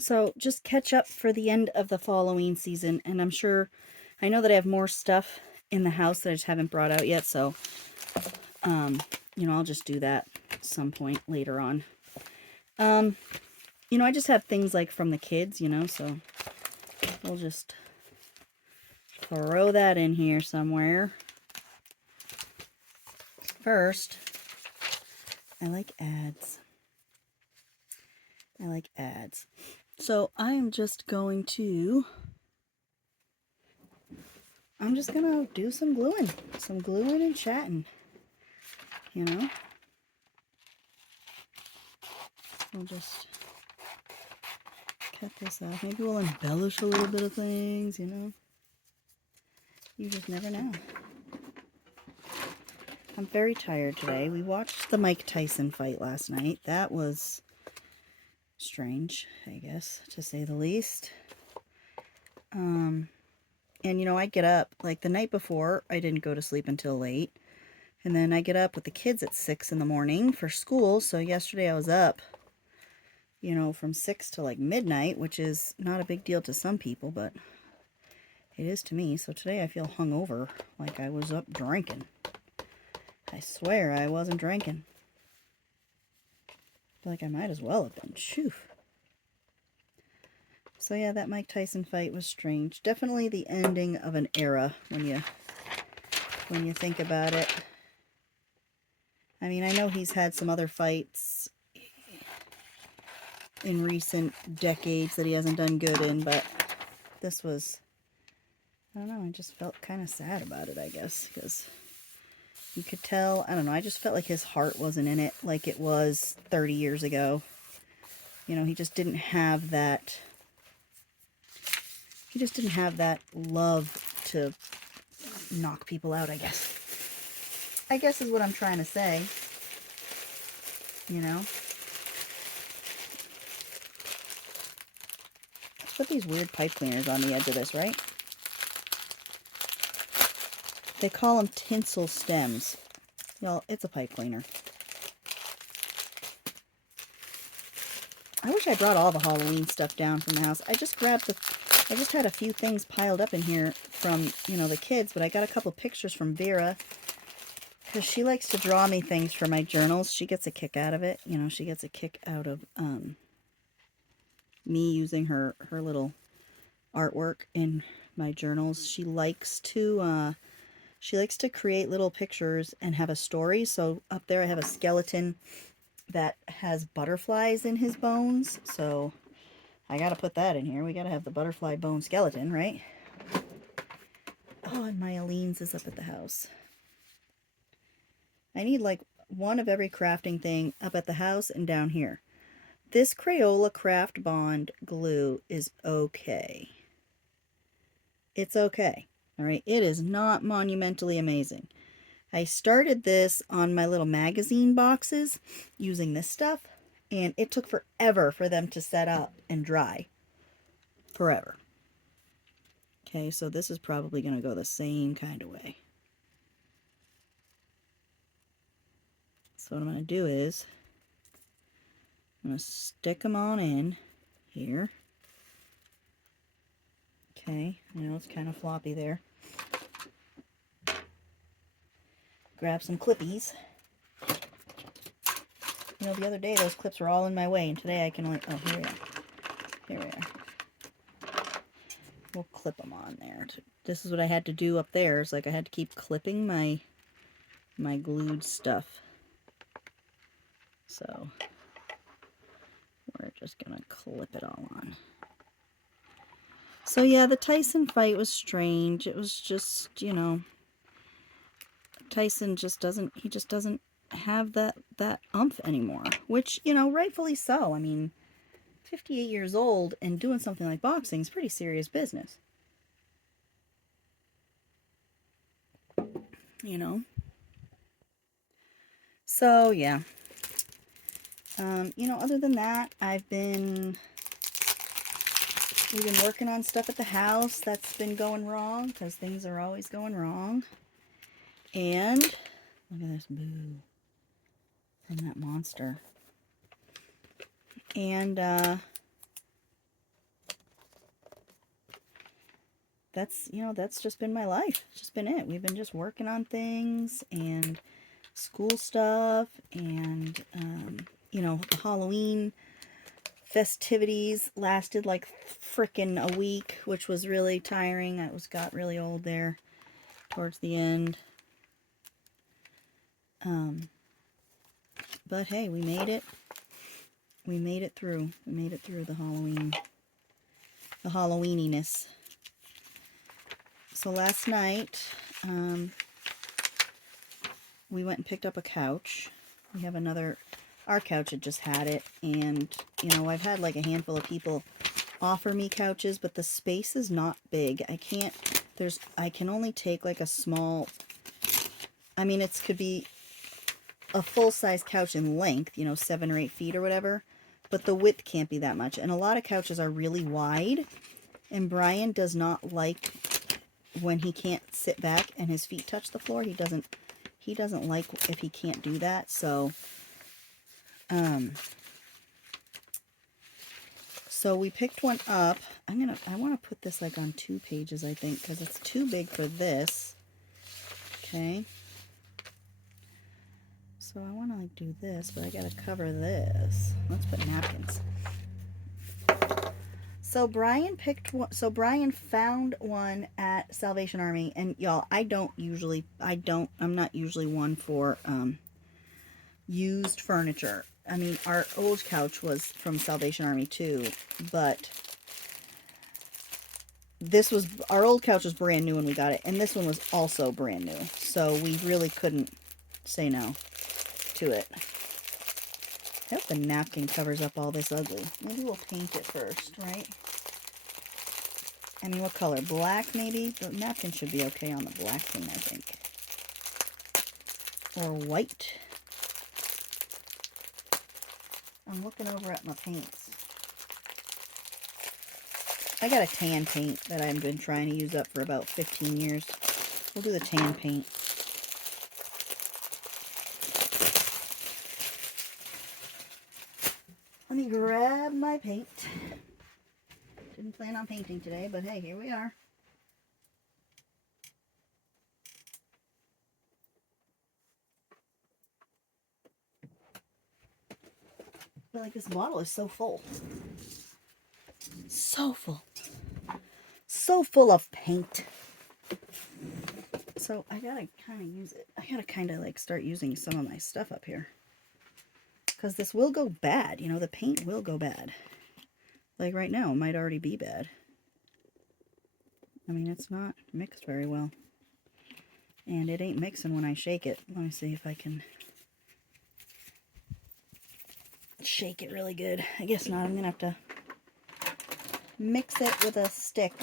So just catch up for the end of the Falloween season, and I know that I have more stuff in the house that I just haven't brought out yet, so, I'll just do that at some point later on. I just have things like from the kids, so we'll just throw that in here somewhere. First, I like ads. So I'm just gonna do some gluing and chatting, We'll just cut this off. Maybe we'll embellish a little bit of things, You just never know. I'm very tired today. We watched the Mike Tyson fight last night. That was strange, I guess, to say the least. And I get up, like the night before, I didn't go to sleep until late. And then I get up with the kids at 6 in the morning for school. So yesterday I was up, from 6 to like midnight, which is not a big deal to some people, but it is to me. So today I feel hungover, like I was up drinking. I swear I wasn't drinking. I feel like I might as well have been. Shoo. So yeah, that Mike Tyson fight was strange. Definitely the ending of an era when you think about it. I mean, I know he's had some other fights in recent decades that he hasn't done good in, but this was, I don't know, I just felt kind of sad about it, I guess, because you could tell, I don't know, I just felt like his heart wasn't in it like it was 30 years ago. He just didn't have that, love to knock people out, I guess. I guess is what I'm trying to say, Let's put these weird pipe cleaners on the edge of this, right? They call them tinsel stems. Y'all, it's a pipe cleaner. I wish I brought all the Halloween stuff down from the house. I just had a few things piled up in here from, the kids, but I got a couple pictures from Vera because she likes to draw me things for my journals. She gets a kick out of it. She gets a kick out of me using her little artwork in my journals. She likes to create little pictures and have a story. So up there I have a skeleton that has butterflies in his bones. So I gotta put that in here. We gotta have the butterfly bone skeleton, right? Oh, and my Aleene's is up at the house. I need like one of every crafting thing up at the house and down here. This Crayola Craft Bond glue is okay. It's okay. All right. It is not monumentally amazing. I started this on my little magazine boxes using this stuff, and it took forever for them to set up and dry. Forever. Okay, so this is probably going to go the same kind of way. So what I'm going to do is I'm going to stick them on in here. Okay, I know it's kind of floppy there. Grab some clippies. The other day those clips were all in my way, and today I can only, oh, here we are. Here we are. We'll clip them on there. This is what I had to do up there. It's like I had to keep clipping my glued stuff. So we're just gonna clip it all on. So yeah, the Tyson fight was strange. It was just, Tyson just doesn't have that umph anymore, which, rightfully so. I mean, 58 years old and doing something like boxing is pretty serious business. So yeah. Other than that, we've been working on stuff at the house that's been going wrong, because things are always going wrong. And look at this boo from that monster. And that's, you know, that's just been my life. It's just been it. We've been just working on things and school stuff and, you know, the Halloween festivities lasted like frickin' a week, which was really tiring. I got really old there towards the end. But hey, we made it. We made it through. We made it through the Halloweeniness. So last night, we went and picked up a couch. We have another, our couch had just had it, and, you know, I've had like a handful of people offer me couches, but the space is not big. I can only take like a small, I mean, it could be a full-size couch in length, you know, 7 or 8 feet or whatever, but the width can't be that much. And a lot of couches are really wide, and Brian does not like when he can't sit back and his feet touch the floor. He doesn't like if he can't do that. So so we picked one up. I want to put this like on 2 pages, I think, because it's too big for this. Okay. So I want to like do this, but I got to cover this. Let's put napkins. So Brian picked one. So Brian found one at Salvation Army, and y'all, I'm not usually one for used furniture. I mean, our old couch was from Salvation Army too, but our old couch was brand new when we got it, and this one was also brand new. So we really couldn't say no to it. I hope the napkin covers up all this ugly. Maybe we'll paint it first, right? I mean, what color? Black, maybe? The napkin should be okay on the black thing, I think. Or white. I'm looking over at my paints. I got a tan paint that I've been trying to use up for about 15 years. We'll do the tan paint. Let me grab my paint. Didn't plan on painting today, but hey, here we are. I feel like this bottle is so full. So full. So full of paint. So I gotta kind of use it. I gotta kind of like start using some of my stuff up here. Because this will go bad. You know, the paint will go bad. Like right now, it might already be bad. I mean, it's not mixed very well. And it ain't mixing when I shake it. Let me see if I can shake it really good. I guess not. I'm going to have to mix it with a stick.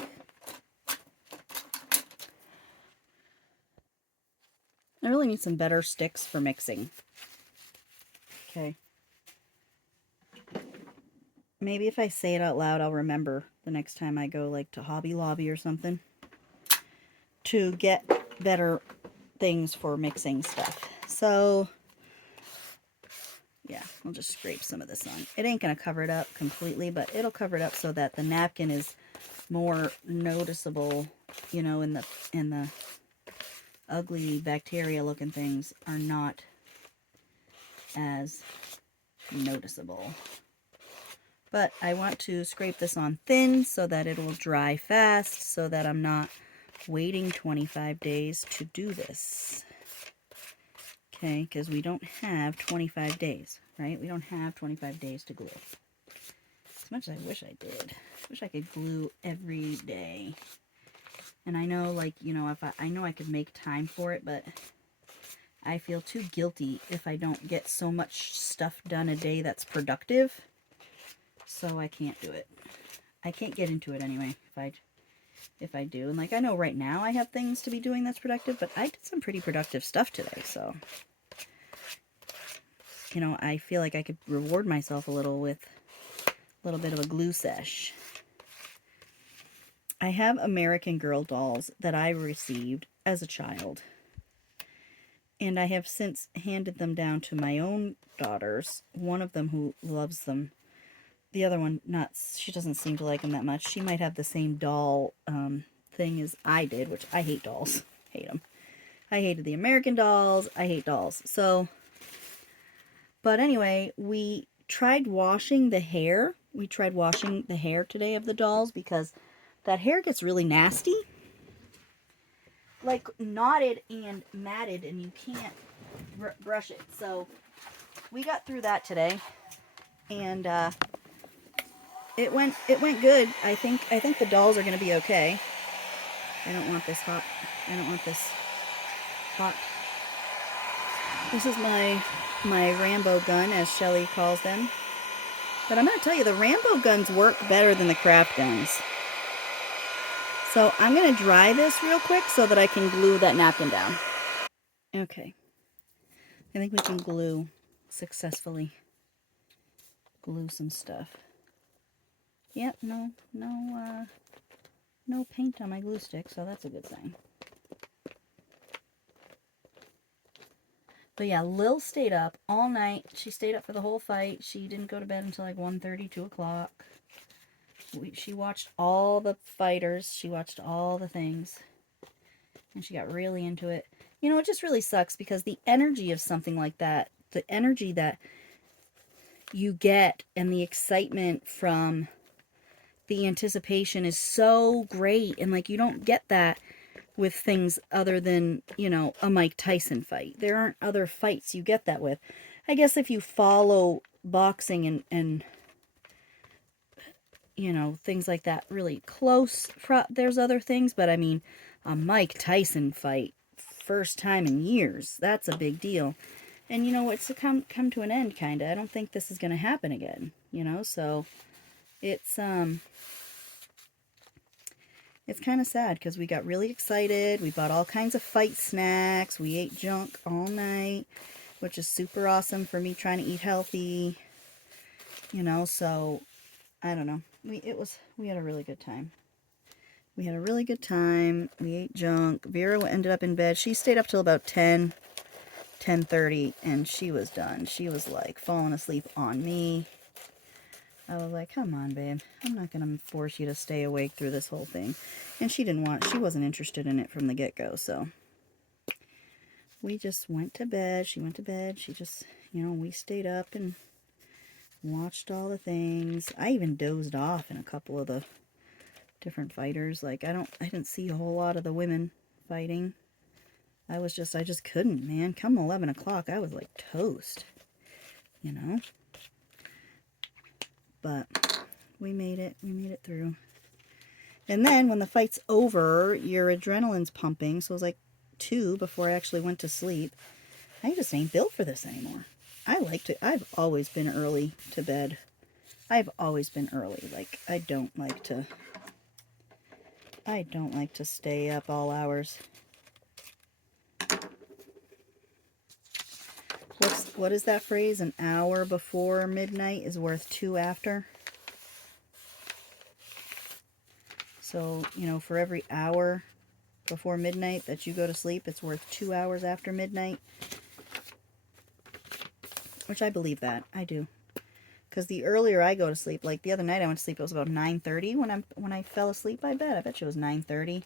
I really need some better sticks for mixing. Okay. Maybe if I say it out loud, I'll remember the next time I go like to Hobby Lobby or something to get better things for mixing stuff. So yeah, I'll just scrape some of this on. It ain't going to cover it up completely, but it'll cover it up so that the napkin is more noticeable, you know, and the ugly bacteria looking things are not as noticeable. But I want to scrape this on thin so that it will dry fast, so that I'm not waiting 25 days to do this. Okay, because we don't have 25 days, right? We don't have 25 days to glue. As much as I wish I did. I wish I could glue every day. And I know, like, you know, I know I could make time for it, but I feel too guilty if I don't get so much stuff done a day that's productive. So I can't do it. I can't get into it anyway if I do. And like, I know right now I have things to be doing that's productive, but I did some pretty productive stuff today, so you know, I feel like I could reward myself a little with a little bit of a glue sesh. I have American Girl dolls that I received as a child, and I have since handed them down to my own daughters, one of them who loves them. The other one, she doesn't seem to like them that much. She might have the same doll thing as I did, which I hate dolls. Hate them. I hated the American dolls. I hate dolls. So, but anyway, we tried washing the hair. We tried washing the hair today of the dolls because that hair gets really nasty. Like knotted and matted, and you can't brush it. So we got through that today, and it went good. I think the dolls are going to be okay. I don't want this hot. I don't want this hot. This is my Rambo gun, as Shelly calls them. But I'm going to tell you, the Rambo guns work better than the craft guns. So I'm going to dry this real quick so that I can glue that napkin down. Okay. I think we can successfully glue some stuff. Yep, no paint on my glue stick, so that's a good sign. But yeah, Lil stayed up all night. She stayed up for the whole fight. She didn't go to bed until like 1:30, 2 o'clock. She watched all the fighters. She watched all the things. And she got really into it. You know, it just really sucks because the energy of something like that, the energy that you get and the excitement from the anticipation is so great. And like, you don't get that with things other than, you know, a Mike Tyson fight. There aren't other fights you get that with. I guess if you follow boxing and you know, things like that really close, there's other things, but I mean, a Mike Tyson fight, first time in years, that's a big deal. And you know, it's come to an end, kind of. I don't think this is going to happen again, you know, so it's kind of sad because we got really excited. We bought all kinds of fight snacks. We ate junk all night, which is super awesome for me trying to eat healthy, you know, so I don't know. We had a really good time. We had a really good time. We ate junk. Vera ended up in bed. She stayed up till about 10:30, and she was done. She was like falling asleep on me. I was like, come on, babe. I'm not going to force you to stay awake through this whole thing. And she wasn't interested in it from the get-go, so we just went to bed. She went to bed. She just, you know, we stayed up and watched all the things. I even dozed off in a couple of the different fighters. Like, I didn't see a whole lot of the women fighting. I just couldn't, man. Come 11 o'clock, I was like toast, you know? But we made it through. And then when the fight's over, your adrenaline's pumping, so it was like 2 before I actually went to sleep. I just ain't built for this anymore. I've always been early to bed. I've always been early. Like, I don't like to stay up all hours. What is that phrase? An hour before midnight is worth 2 after. So, you know, for every hour before midnight that you go to sleep, it's worth 2 hours after midnight. Which I believe that. I do. Because the earlier I go to sleep, like the other night I went to sleep, it was about 9:30 when I fell asleep. I bet you it was 9:30.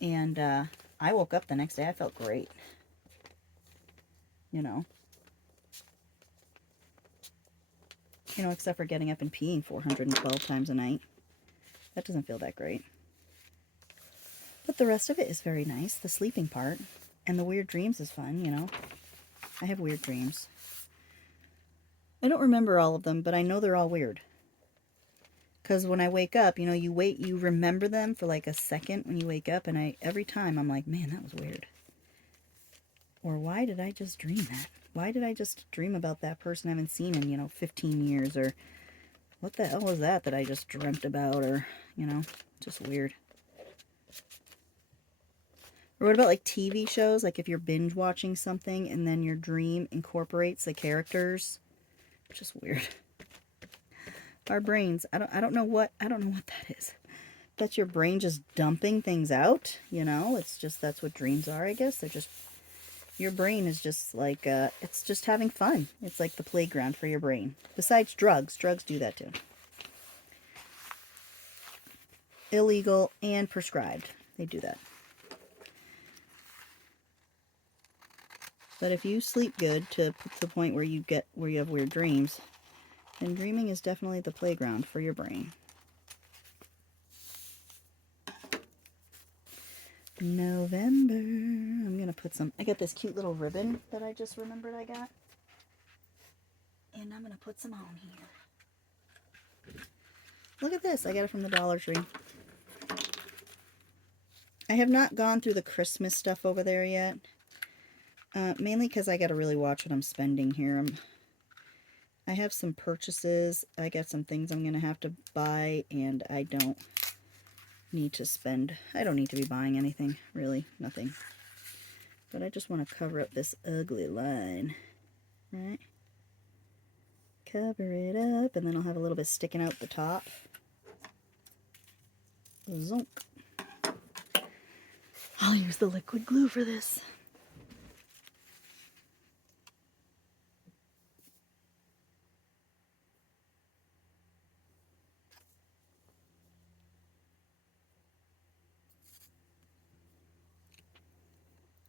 And I woke up the next day. I felt great. You know, except for getting up and peeing 412 times a night. That doesn't feel that great. But the rest of it is very nice. The sleeping part. And the weird dreams is fun, you know. I have weird dreams. I don't remember all of them, but I know they're all weird. Because when I wake up, you know, you remember them for like a second when you wake up, and every time I'm like, man, that was weird. Or why did I just dream that? Why did I just dream about that person I haven't seen in, you know, 15 years? Or what the hell was that I just dreamt about? Or, you know, just weird. Or what about like TV shows? Like if you're binge watching something and then your dream incorporates the characters. Just weird. Our brains, I don't know what that is. That's your brain just dumping things out, you know? It's just, that's what dreams are, I guess. They're just, your brain is just like, it's just having fun. It's like the playground for your brain. Besides drugs do that too. Illegal and prescribed. they do that. But if you sleep good to the point where you have weird dreams, then dreaming is definitely the playground for your brain. November. I'm going to put some... I got this cute little ribbon that I just remembered I got. And I'm going to put some on here. Look at this. I got it from the Dollar Tree. I have not gone through the Christmas stuff over there yet. Mainly because I got to really watch what I'm spending here. I have some purchases. I got some things I'm going to have to buy, and I don't need to spend. I don't need to be buying anything, really. Nothing. But I just want to cover up this ugly line. Right? Cover it up, and then I'll have a little bit sticking out the top. Zonk. I'll use the liquid glue for this.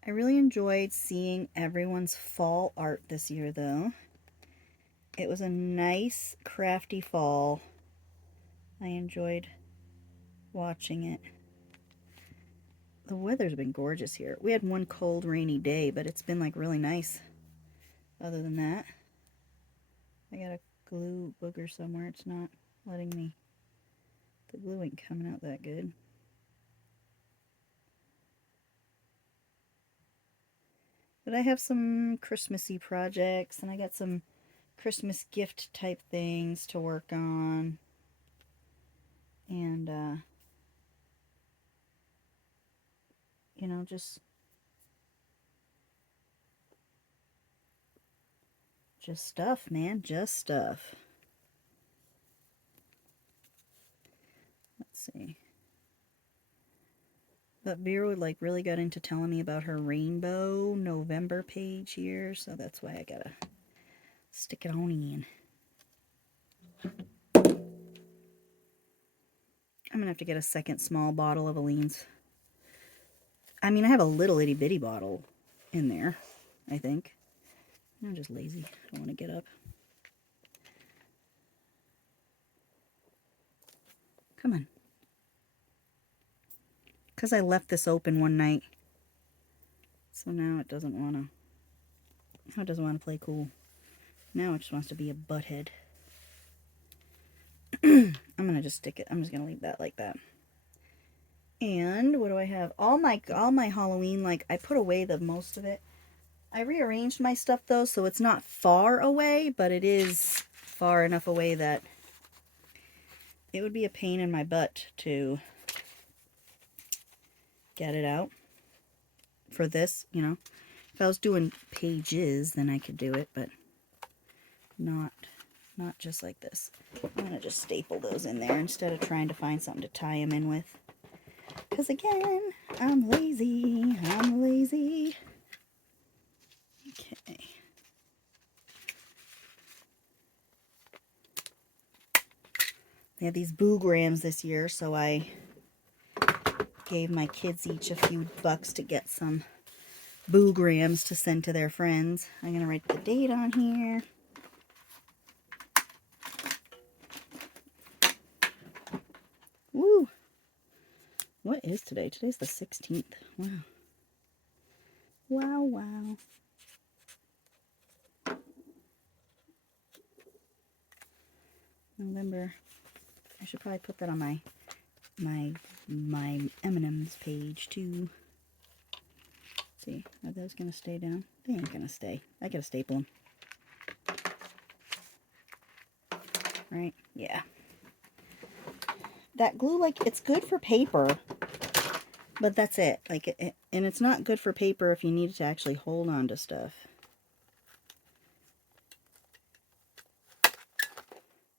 I really enjoyed seeing everyone's fall art this year, though. It was a nice, crafty fall. I enjoyed watching it. The weather's been gorgeous here. We had one cold, rainy day, but it's been like really nice. Other than that, I got a glue booger somewhere. It's not letting me. The glue ain't coming out that good. But I have some Christmassy projects, and I got some Christmas gift type things to work on. And, you know, just stuff, man. Just stuff. Let's see. But Vera like really got into telling me about her rainbow November page here, so that's why I gotta stick it on in. I'm gonna have to get a second small bottle of Aleene's. I mean, I have a little itty bitty bottle in there, I think. I'm just lazy. I don't want to get up. Come on. Because I left this open one night. So now it doesn't want to... Now it doesn't want to play cool. Now it just wants to be a butthead. I'm going to just stick it. I'm just going to leave that like that. And what do I have? All my Halloween, like, I put away the most of it. I rearranged my stuff, though, so it's not far away, but it is far enough away that it would be a pain in my butt to get it out for this, you know. If I was doing pages, then I could do it, but not just like this. I'm going to just staple those in there instead of trying to find something to tie them in with. Because again, I'm lazy. I'm lazy. Okay. They had these boograms this year, so I gave my kids each a few bucks to get some boograms to send to their friends. I'm going to write the date on here. Woo! What is today? Today's the 16th. Wow. Wow, wow. November. I should probably put that on my M&M's page too. Let's see, are those gonna stay down? They ain't gonna stay. I gotta staple them. Right? Yeah. That glue, like, it's good for paper, but that's it. Like, and it's not good for paper if you need to actually hold on to stuff.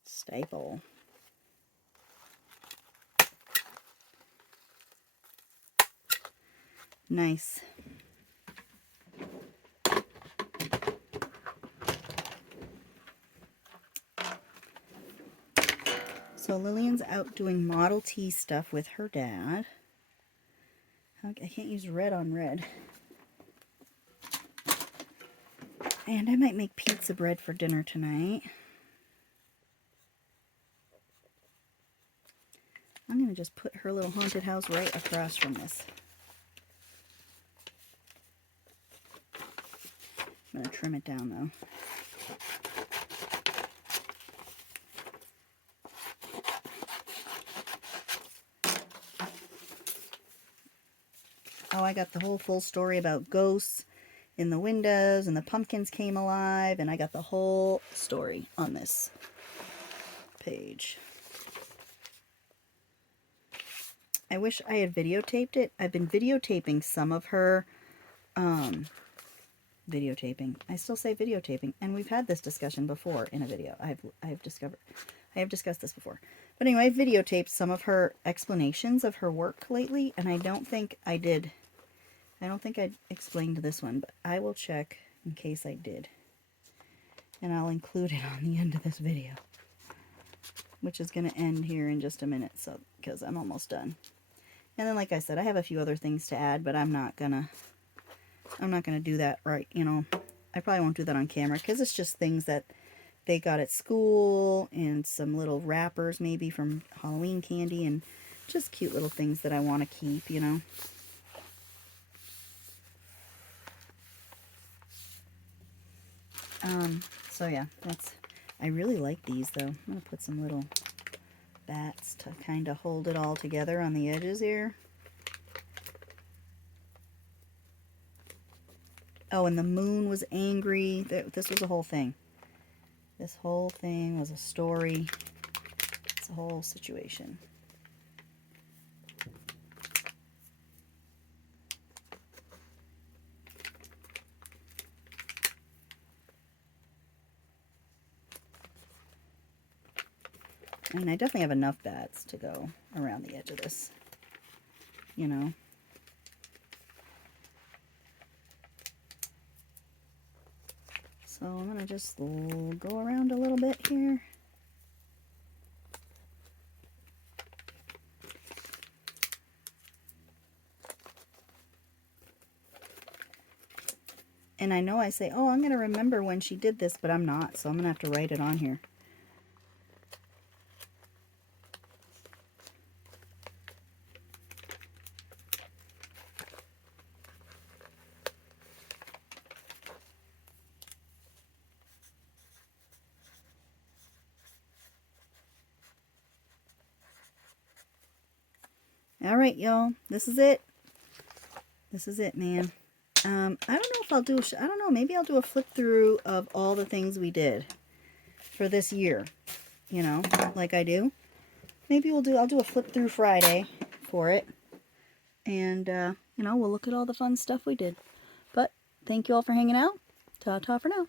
Staple. Nice. So Lillian's out doing Model T stuff with her dad. I can't use red on red. And I might make pizza bread for dinner tonight. I'm going to just put her little haunted house right across from this. I'm going to trim it down though. Oh, I got the whole full story about ghosts in the windows and the pumpkins came alive, and I got the whole story on this page. I wish I had videotaped it. I've been videotaping some of her videotaping. I still say videotaping, and we've had this discussion before in a video. I have discussed this before. But anyway, I videotaped some of her explanations of her work lately, and I don't think I did. I don't think I explained this one, but I will check in case I did. And I'll include it on the end of this video, which is going to end here in just a minute, so because I'm almost done. And then, like I said, I have a few other things to add, but I'm not gonna do that right, you know. I probably won't do that on camera because it's just things that they got at school and some little wrappers maybe from Halloween candy and just cute little things that I want to keep, you know. So yeah, I really like these though. I'm going to put some little bats to kind of hold it all together on the edges here. Oh, and the moon was angry. This was a whole thing. This whole thing was a story. It's a whole situation. I mean, I definitely have enough bats to go around the edge of this, you know. So I'm going to just go around a little bit here. And I know I say, oh, I'm going to remember when she did this, but I'm not, so I'm going to have to write it on here. Alright, y'all. This is it. This is it, man. I don't know if I'll do, I don't know, maybe I'll do a flip through of all the things we did for this year, you know, like I do. Maybe I'll do a flip through Friday for it. And, you know, we'll look at all the fun stuff we did. But thank you all for hanging out. Ta-ta for now.